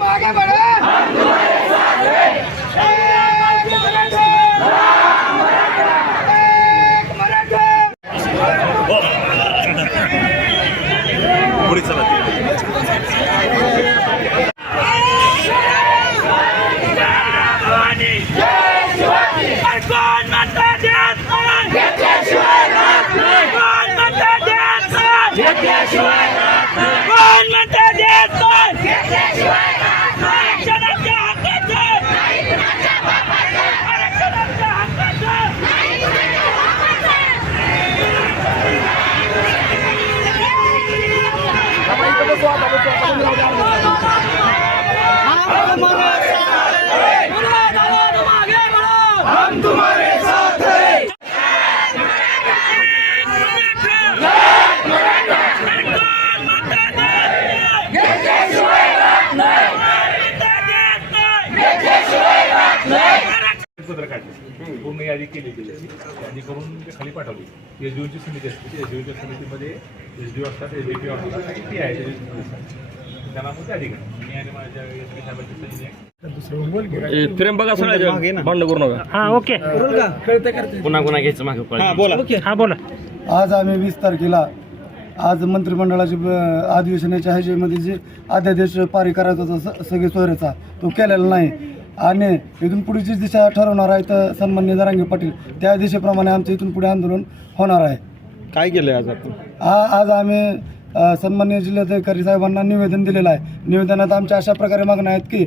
तुम आगे बढ़ो, हम तुम्हारे साथ हैं। एक मराठा, एक मराठा। पुढे चला. हम तुम्हारे साथ हैं। पत्र काढले, पूर्ण यादी केली गेली, यादी करून ते खाली पाठवली. एसडीओची समिती असते, एसडीओच्या समितीमध्ये एसडीओ असतात, एसडीपी असतात आणि ती आहे त्यांना मग त्या ठिकाणी मी आणि माझ्या एसपी साहेबांची समिती त्र्यंबका सगळ्या भांडण करू नका. हा ओके पुन्हा पुन्हा घ्यायचं मागे. बोला हा बोला. आज आम्ही 20 तारखेला आज मंत्रिमंडळाची अधिवेशनाच्या ह्याच्यामध्ये जे अध्यादेश पारित करायचा होता सगळे सोयऱ्याचा तो केलेला नाही आणि इथून पुढे जी दिशा ठरवणार आहे तर सन्माननीय जरांगे पाटील त्या दिशेप्रमाणे आमचं इथून पुढे आंदोलन होणार आहे. काय केलंय आज आपण? आज आम्ही सन्माननीय जिल्हाधिकारी साहेबांना निवेदन दिलेलं आहे. निवेदनात आमच्या अशा प्रकारे मागण्या आहेत की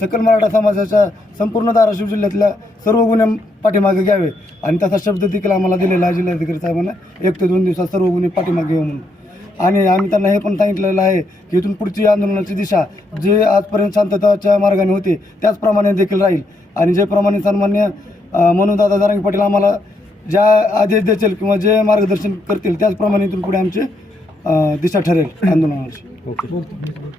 सकल मराठा समाजाच्या संपूर्ण धाराशिव जिल्ह्यातल्या सर्व गुन्हे पाठीमागे घ्यावे आणि तसा शब्द देखील आम्हाला दिलेला आहे जिल्हाधिकारी साहेबांना 1 ते 2 दिवसात सर्व गुन्हे पाठीमागे घेऊ म्हणून. आणि आम्ही त्यांना हे पण सांगितलेलं आहे की इथून पुढची आंदोलनाची दिशा जे आजपर्यंत शांतताच्या मार्गाने होते त्याचप्रमाणे देखील राहील आणि जेप्रमाणे सन्मान्य मनोजदादा जरांगे पाटील आम्हाला ज्या आदेश देतील किंवा जे मार्गदर्शन करतील त्याचप्रमाणे इथून पुढे आमचे दिशा ठरेल आंदोलनाची.